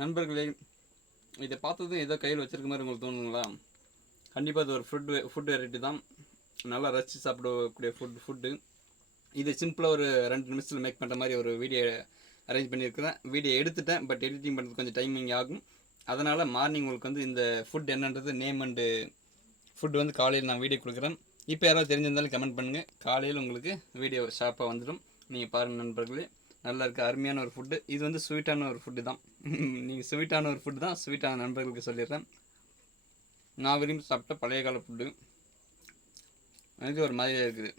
நண்பர்களே, இதை பார்த்ததும் ஏதோ கையில் வச்சிருக்க மாதிரி உங்களுக்கு தோணுங்களா? கண்டிப்பாக இது ஒரு ஃபுட் வெரைட்டி தான். நல்லா ரசித்து சாப்பிடக்கூடிய ஃபுட்டு. இது சிம்பிளாக ஒரு 2 நிமிஷத்தில் மேக் பண்ணுற மாதிரி ஒரு வீடியோ அரேஞ்ச் பண்ணியிருக்கிறேன். வீடியோ எடுத்துட்டேன், பட் எடிட்டிங் பண்ணுறது கொஞ்சம் டைமிங் ஆகும். அதனால் மார்னிங் உங்களுக்கு வந்து இந்த ஃபுட் என்னன்றது நேம் அண்டு ஃபுட் வந்து காலையில் நான் வீடியோ கொடுக்குறேன். இப்போ யாராவது தெரிஞ்சிருந்தாலும் கமெண்ட் பண்ணுங்கள். காலையில் உங்களுக்கு வீடியோ ஷார்ப்பாக வந்துடும். நீங்கள் பாருங்கள் நண்பர்களே, நல்லா இருக்குது. அருமையான ஒரு ஃபுட்டு. இது வந்து ஸ்வீட்டான ஒரு ஃபுட்டு தான். நீங்கள் ஸ்வீட்டான ஒரு ஃபுட்டு தான், ஸ்வீட்டான நண்பர்களுக்கு சொல்லிடுறேன். நான் விரும்பி சாப்பிட்ட பழைய கால ஃபுட்டு. எனக்கு ஒரு மாதிரியாக இருக்குது.